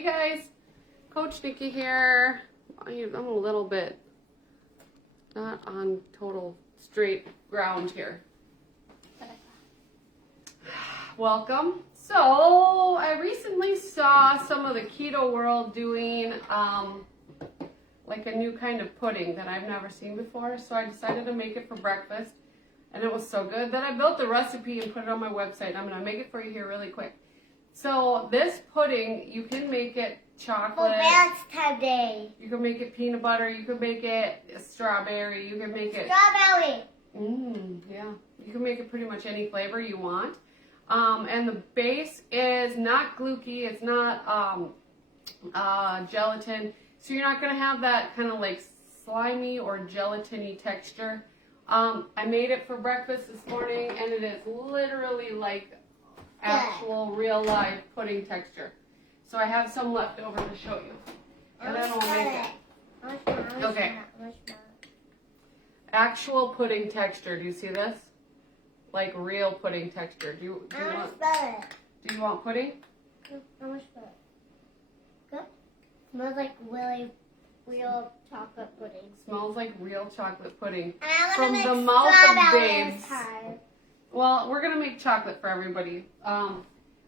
Hey guys, Coach Nikki here. I'm a little bit not on total straight ground here. Welcome. So I recently saw some of the keto world doing like a new kind of pudding that I've never seen before. So I decided to make it for breakfast, and it was so good that I built the recipe and put it on my website. I'm gonna make it for you here really quick. So this pudding, you can make it chocolate. Valentine's Day. You can make it peanut butter. You can make it strawberry. You can make it Strawberry. Yeah. You can make it pretty much any flavor you want. And the base is not gluey. It's not gelatin. So you're not gonna have that kind of like slimy or gelatiny texture. I made it for breakfast this morning, and it is literally like actual real life pudding texture. So I have some left over to show you, and then we'll make it. Okay. Actual pudding texture. Do you see this? Like real pudding texture. Do you want pudding? How much butter? Good. Smells like really real chocolate pudding. Smells like real chocolate pudding. And from the mouth of babes. Well, we're gonna make chocolate for everybody.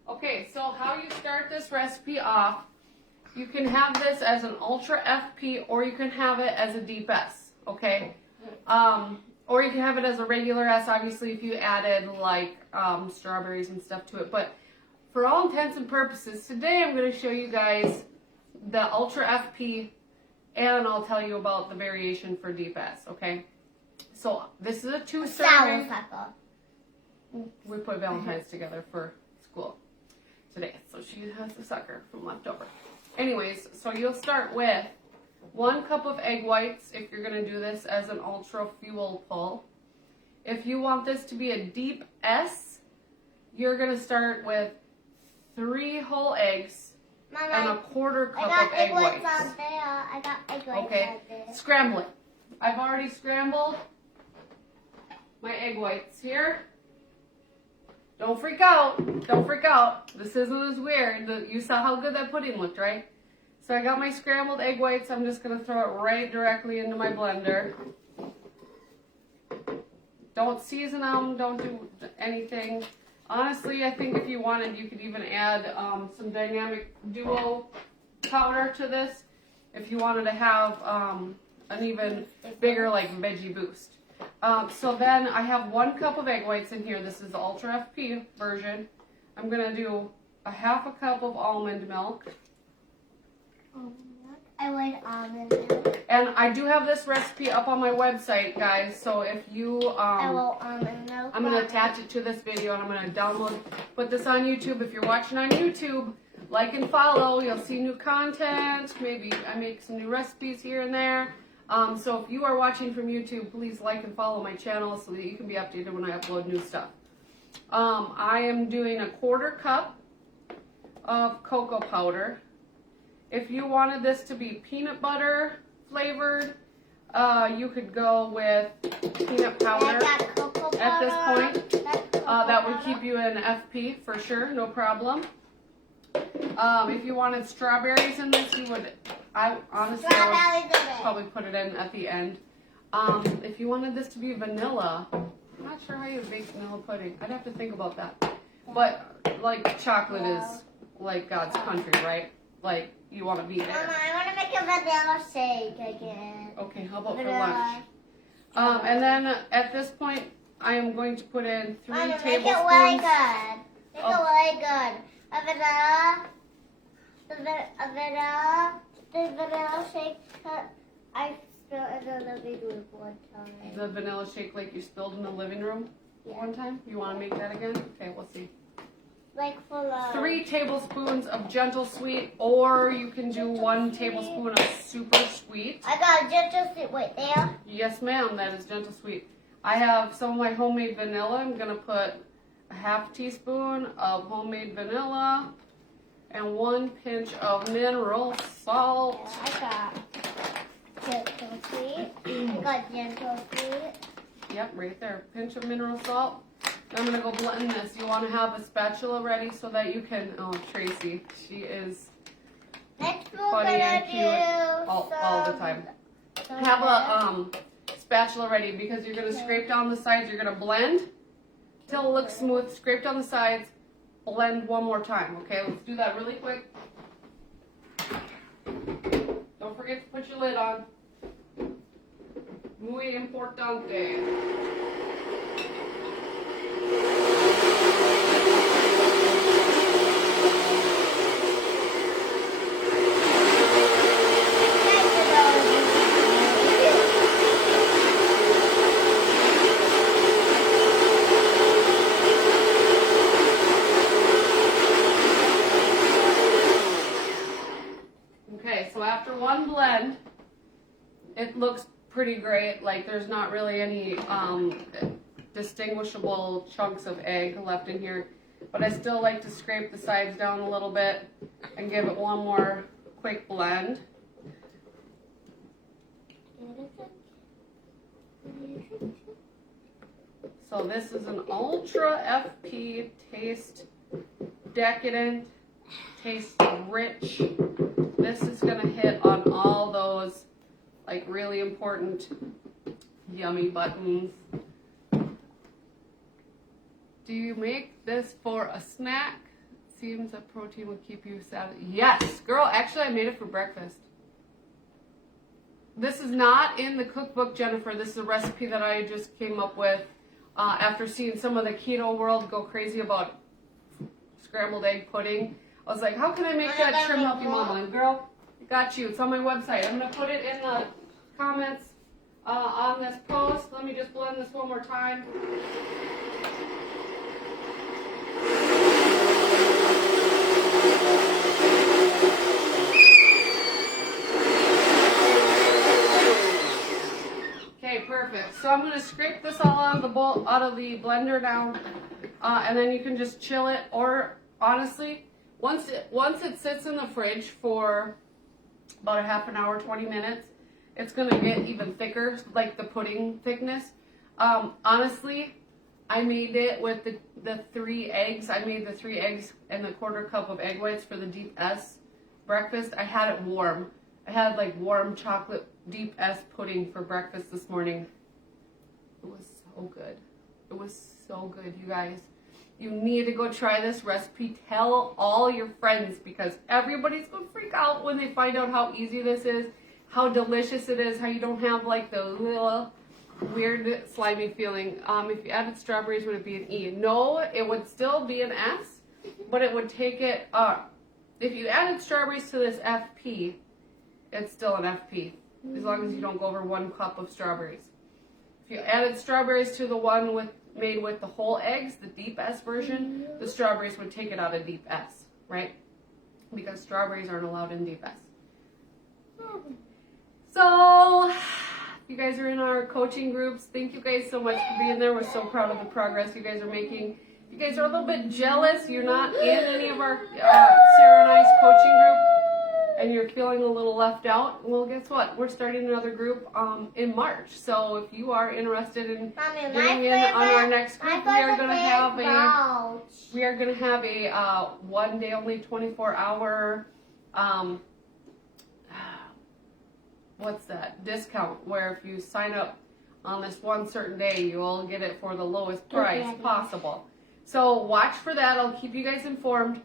Okay, so how you start this recipe off, you can have this as an Ultra FP, or you can have it as a Deep S, okay? Or you can have it as a regular S, obviously, if you added like strawberries and stuff to it. But for all intents and purposes, today I'm gonna show you guys the Ultra FP, and I'll tell you about the variation for Deep S, okay? So this is a 2-serving. We put Valentine's together for school today, so she has the sucker from leftover. Anyways, so you'll start with 1 cup of egg whites if you're going to do this as an ultra fuel pull. If you want this to be a Deep S, you're going to start with 3 whole eggs and a 1/4 cup of egg whites. I got egg whites okay, out there. scramble it. I've already scrambled my egg whites here. Don't freak out. Don't freak out. This isn't as weird. You saw how good that pudding looked, right? So I got my scrambled egg whites. I'm just going to throw it right directly into my blender. Don't season them. Don't do anything. Honestly, I think if you wanted, you could even add some dynamic duo powder to this if you wanted to have an even bigger like veggie boost. So then I have 1 cup of egg whites in here. This is the Ultra FP version. I'm going to do a 1/2 cup of almond milk. I like almond milk. And I do have this recipe up on my website, guys. So if you, I will almond milk. I'm going to attach it to this video, and I'm going to put this on YouTube. If you're watching on YouTube, like and follow. You'll see new content. Maybe I make some new recipes here and there. So if you are watching from YouTube, please like and follow my channel so that you can be updated when I upload new stuff. I am doing a 1/4 cup of cocoa powder. If you wanted this to be peanut butter flavored, you could go with peanut powder at this point. That would keep you in FP for sure, no problem. If you wanted strawberries in this, you would, I would probably put it in at the end. If you wanted this to be vanilla, I'm not sure how you bake vanilla pudding. I'd have to think about that. But like chocolate is like God's country, right? Like you want to be there. Mama, I want to make a vanilla shake again. Okay, how about for lunch? And then at this point, I am going to put in 3 Mama, tablespoons. make it really good. Make it really good. A vanilla shake. I spilled in the living room one time. The vanilla shake like you spilled in the living room one time? You want to make that again? Okay, we'll see. Like full of 3 tablespoons of gentle sweet, or you can do 1 tablespoon of super sweet. I got a gentle sweet right there. Yes, ma'am, that is gentle sweet. I have some of my homemade vanilla. I'm going to put a 1/2 teaspoon of homemade vanilla and 1 pinch of mineral salt. I got gentle sweet. I got gentle sweet. Yep, right there. Pinch of mineral salt. I'm going to go blend this. You want to have a spatula ready so that you can, oh, Tracy, she is funny and cute all the time. Have a spatula ready because you're going to scrape down the sides. You're going to blend till it looks smooth. Scrape down the sides. Blend one more time. Okay, let's do that really quick. Don't forget to put your lid on. Muy importante. Okay, so after one blend, it looks pretty great. Like there's not really any distinguishable chunks of egg left in here, but I still like to scrape the sides down a little bit and give it one more quick blend. So this is an Ultra FP, taste decadent, taste rich. This is gonna hit on all those like really important yummy buttons. Do you make this for a snack? Seems that protein will keep you satisfied. Yes, girl, actually I made it for breakfast. This is not in the cookbook, Jennifer. This is a recipe that I just came up with after seeing some of the keto world go crazy about scrambled egg pudding. I was like, how can I make that shrimp healthy mama? And girl, got you. It's on my website. I'm going to put it in the comments on this post. Let me just blend this one more time. Okay, perfect. So I'm going to scrape this all out of the bowl, out of the blender now, and then you can just chill it. Or honestly, once it sits in the fridge for about a half an hour, 20 minutes, it's going to get even thicker, like the pudding thickness. Honestly, I made it with the 3 eggs. I made the 3 eggs and the 1/4 cup of egg whites for the Deep S breakfast. I had it warm. I had like warm chocolate Deep S pudding for breakfast this morning. It was so good. It was so good, you guys. You need to go try this recipe. Tell all your friends because everybody's going to freak out when they find out how easy this is, how delicious it is, how you don't have like the little weird slimy feeling. If you added strawberries, would it be an E? No, it would still be an S, but it would take it up. If you added strawberries to this FP, it's still an FP, as long as you don't go over 1 cup of strawberries. If you added strawberries to the one made with the whole eggs, the Deep S version, the strawberries would take it out of Deep S, right? Because strawberries aren't allowed in Deep S. So, you guys are in our coaching groups. Thank you guys so much for being there. We're so proud of the progress you guys are making. You guys are a little bit jealous. You're not in any of our Sarah and I's coaching group, and you're feeling a little left out. Well, guess what? We're starting another group in March. So if you are interested in getting in on our next group, we are going to have a 1 day only 24-hour what's that, discount, where if you sign up on this one certain day, you'll get it for the lowest price possible. So watch for that. I'll keep you guys informed.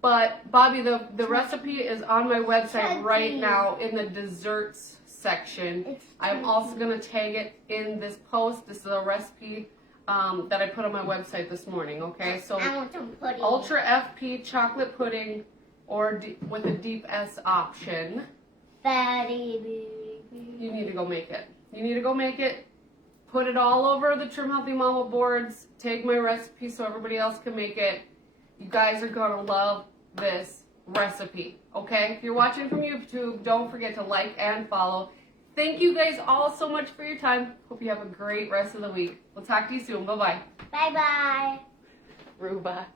But Bobby, the recipe is on my website right now in the desserts section. I'm also going to tag it in this post. This is a recipe that I put on my website this morning, okay? So Ultra FP chocolate pudding or with a Deep S option. You need to go make it. You need to go make it. Put it all over the Trim Healthy Mama boards. Take my recipe so everybody else can make it. You guys are going to love this recipe, okay? If you're watching from YouTube, don't forget to like and follow. Thank you guys all so much for your time. Hope you have a great rest of the week. We'll talk to you soon. Bye-bye. Bye-bye. Ruba.